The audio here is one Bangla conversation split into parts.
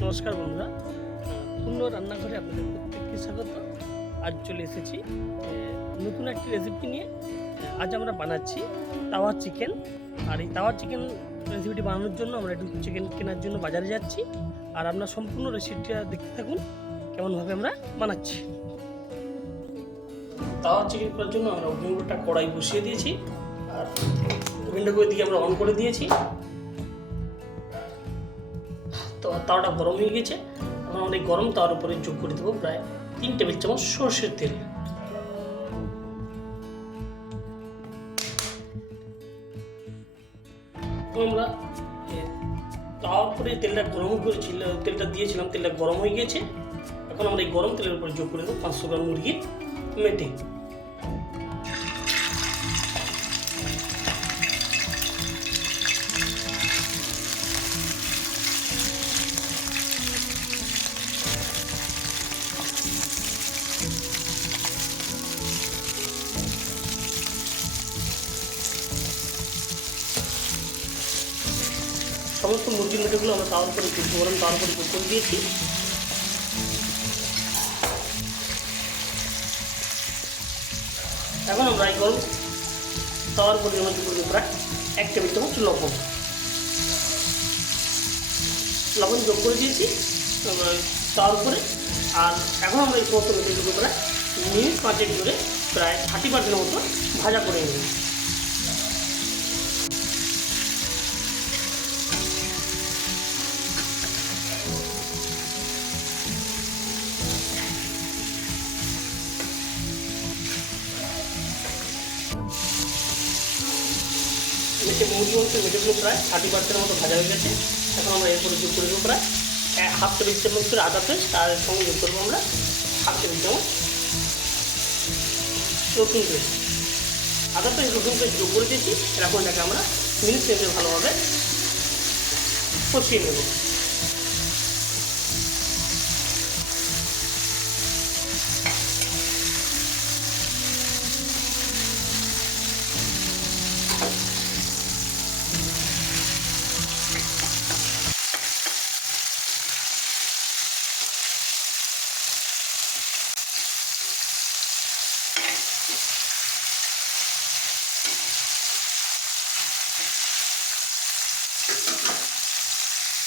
নমস্কার বন্ধুরা। পূর্ণ রান্নাঘরে আপনাদের প্রত্যেককে স্বাগত। আজ চলে এসেছি নতুন একটি রেসিপি নিয়ে। আজ আমরা বানাচ্ছি তাওয়া চিকেন। আর এই তাওয়া চিকেন রেসিপিটি বানানোর জন্য আমরা একটু চিকেন কেনার জন্য বাজারে যাচ্ছি। আর আপনার সম্পূর্ণ রেসিপিটা দেখতে থাকুন, কেমনভাবে আমরা বানাচ্ছি। তাওয়া চিকেন করার জন্য আমরা ওভেনটা কড়াই বসিয়ে দিয়েছি। আর ওভেনটাকে ওইদিকে আমরা অন করে দিয়েছি। তাওয়াটা গরম হয়ে গেছে। আমরা এই গরম তাওয়ার উপরে যোগ করে দেবো প্রায় তিন টেবিল চামচ সর্ষের তেল। আমরা তাওয়ার উপরে তেলটা গরম করেছিল, তেলটা দিয়েছিলাম, তেলটা গরম হয়ে গেছে। এখন আমরা এই গরম তেলের উপরে যোগ করে দেবো পাঁচশো গ্রাম মুরগির মেটে। সমস্ত মুরগির মেটেগুলো আমরা তাওয়ার উপরে গরম তাওয়ার উপরে যোগ করে দিয়েছি। এখন আমরা এই গরম তাওয়ার উপরে আমরা যোগ করব প্রায় এক টেবিল চামচ লবণ। লবণ যোগ করে দিয়েছি তাওয়ার উপরে আর এখন আমরা এই সমস্ত মেটেগুলো প্রায় মিনিট পাঁচেক ধরে প্রায় থার্টি পার্সেন্টের মতো ভাজা করে নেব। মুরগি হচ্ছে মেটেগুলো প্রায় থার্টি পার্সেন্টের মতো ভাজা হয়ে গেছে। এখন আমরা এরপরে যোগ করে দেবো প্রায় হাফ টেবিল চামচ করে আদা পেস্ট, তার সঙ্গে যোগ করব আমরা হাফ টেবিল চামচ রসুন পেস্ট। আদা পেস্ট রসুন পেস্ট যোগ করে দিয়েছি। এরকম এটাকে আমরা মিনিট ভালোভাবে কষিয়ে নেব।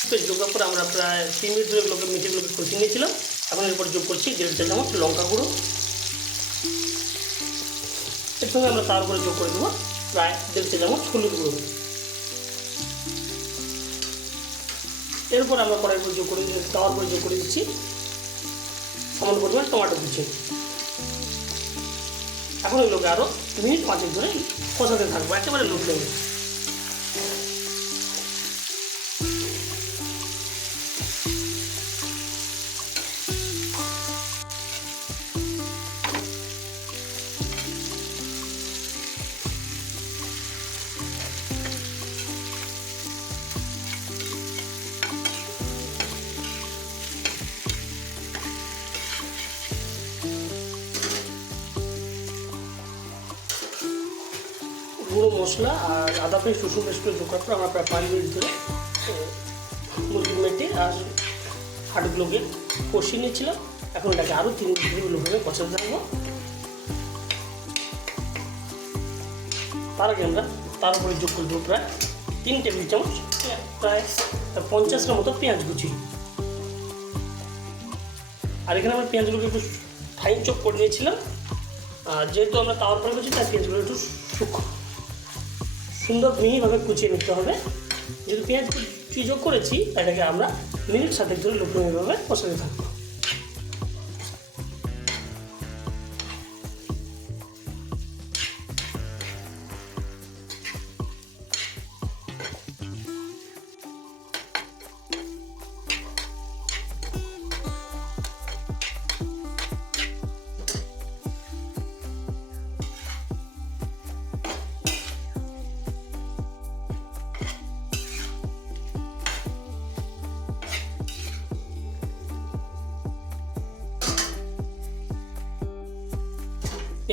পেস্ট যোগার পরে আমরা প্রায় তিন মিনিট ধরে এগুলোকে মিটিগুলোকে কষিয়ে নিয়েছিলাম। এখন এরপর যোগ করছি দেড় চা চামচ লঙ্কা গুঁড়ো। এর সঙ্গে আমরা তার উপরে যোগ করে দেবো প্রায় দেড় চা চামচ হলুদ গুঁড়ো। এরপর আমরা কড়াইয়ের যোগ করে তাওয়ার উপরে যোগ করে দিচ্ছি সামান্য পরিমাণ টমেটো কুচি। এখন ওই এগুলোকে আরও মিনিট পাঁচেক ধরে কষাতে থাকব, একেবারে লো ফ্লেমে গুঁড়ো মশলা আর আদা পেস্ট, রসুন পেস্ট করে করার পর আমরা প্রায় পাঁচ মিনিট ধরে। মুরগির মেটে আর হাটগুলোকে কষিয়ে নিয়েছিলাম। এখন এটাকে আরও তিন মিনিট ধরে ভালোভাবে কষাতে থাকব। তার আগে আমরা তার উপরে যোগ করে দেবো প্রায় তিন টেবিল চামচ প্রায় পঞ্চাশটা মতো পেঁয়াজ কুচি। আর এখানে আমরা পেঁয়াজগুলোকে একটু ফাইন চপ করে নিয়েছিলাম। আর যেহেতু আমরা তাওয়ার পরে করছি, তাই পেঁয়াজগুলো একটু সূক্ষ্ম সুন্দর মিহিভাবে কুচিয়ে নিতে হবে। যেহেতু পেঁয়াজ কুচি যোগ করেছি, এটাকে আমরা মিনিট সাথে ধরে লুকুনিভাবে কষাতে থাকব।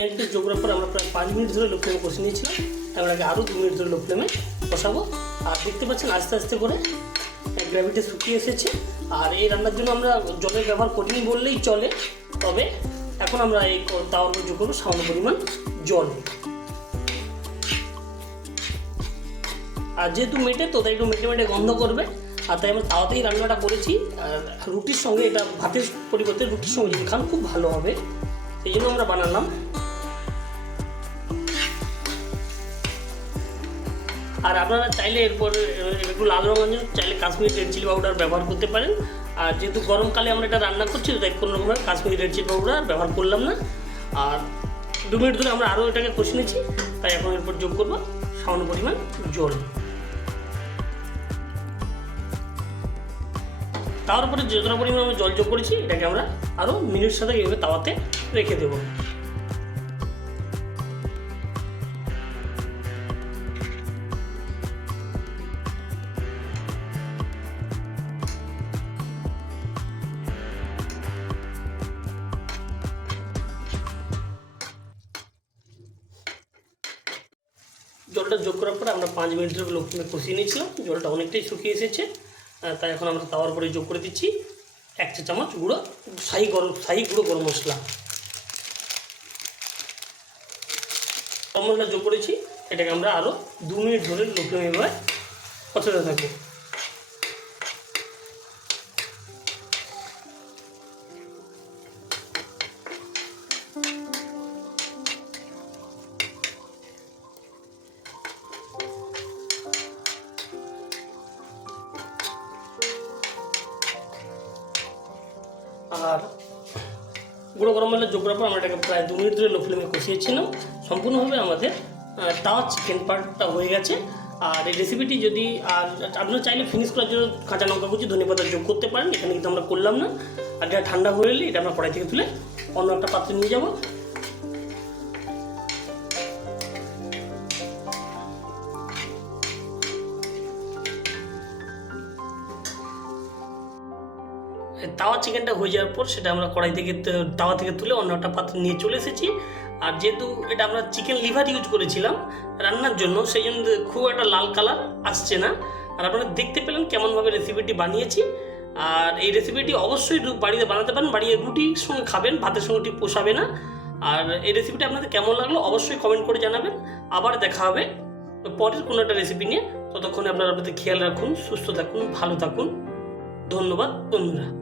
পেঁয়াজটা যোগ করার পর আমরা প্রায় পাঁচ মিনিট ধরে লো ফ্লেমে কষে নিয়েছিলাম। আমরা আরও দু মিনিট ধরে লো ফ্লেমে কষাবো আর দেখতে পাচ্ছেন আস্তে আস্তে করে গ্র্যাভিটি শুকিয়ে এসেছে। আর এই রান্নার জন্য আমরা জলের ব্যবহার করিনি বললেই চলে। তবে এখন আমরা এই তাওয়ার উপর যোগ করব সামান্য পরিমাণ জল। আর যেহেতু মেটে তো তাই একটু মেটে মেটে গন্ধ করবে। আর তাই আমরা তাওয়াতেই রান্নাটা করেছি। আর রুটির সঙ্গে এটা ভাতের পরিবর্তে রুটির সঙ্গে খান খুব ভালো হবে। সেই জন্য আমরা বানালাম আর আপনারা চাইলে এরপর একটু লাল রঙের জন্য চাইলে কাশ্মীরি রেড চিলি পাউডার ব্যবহার করতে পারেন। আর যেহেতু গরমকালে আমরা এটা রান্না করছি, তাই কোনো রকমের কাশ্মীরি রেড চিলি পাউডার ব্যবহার করলাম না। আর দু মিনিট ধরে আমরা আরও এটাকে কষে নিয়েছি তাই এখন এরপর যোগ করব। সামান্য পরিমাণ জল। তার উপরে যতটা পরিমাণ আমরা জল যোগ করেছি, এটাকে আমরা আরও মিনিট সাথে এইভাবে তাওয়াতে রেখে দেবো। জলটা যোগ করার পরে আমরা পাঁচ মিনিট ধরে কষিয়ে নিয়েছিলাম। জলটা অনেকটাই শুকিয়ে এসেছে তাই এখন আমরা তাওয়ার পরে যোগ করে দিচ্ছি। এক চা চামচ গুঁড়ো, শাহি গরম, শাহি গুঁড়ো গরম মশলা। গরম মশলা যোগ করেছি, এটাকে আমরা আরও দু মিনিট ধরে লক্ষণে এভাবে কষাতে থাকব। গুঁড়ো গরম মশলা যোগ করার পর আমরা এটাকে প্রায় দু মিনিট ধরে লো ফ্লেমে কষিয়েছিলাম সম্পূর্ণভাবে আমাদের তাওয়া চিকেন পার্টটা হয়ে গেছে। আর এই রেসিপিটি যদি, আর আপনারা চাইলে ফিনিশ করার জন্য কাঁচা লঙ্কা কুচি, ধনে পাতা যোগ করতে পারেন। এখানে কিন্তু আমরা করলাম না। আর এটা ঠান্ডা হয়ে এলে এটা আমরা কড়াই থেকে তুলে অন্য একটা পাত্রে নিয়ে যাব। তাওয়া চিকেনটা হয়ে যাওয়ার পর সেটা আমরা কড়াই থেকে তাওয়া থেকে তুলে অন্য একটা পাত্রে নিয়ে চলে এসেছি। আর যেহেতু এটা আমরা চিকেন লিভার ইউজ করেছিলাম রান্নার জন্য, সেই জন্য খুব একটা লাল কালার আসছে না। আর আপনারা দেখতে পেলেন কেমনভাবে রেসিপিটি বানিয়েছি। আর এই রেসিপিটি অবশ্যই বাড়িতে বানাতে পারেন, বাড়িয়ে রুটির সঙ্গে খাবেন, ভাতের সঙ্গে ঠিক পোষাবে না। আর এই রেসিপিটা আপনাদের কেমন লাগল অবশ্যই কমেন্ট করে জানাবেন। আবার দেখা হবে পরের কোনো একটা রেসিপি নিয়ে। ততক্ষণে আপনারা আপনাদের খেয়াল রাখুন, সুস্থ থাকুন, ভালো থাকুন। ধন্যবাদ বন্ধুরা।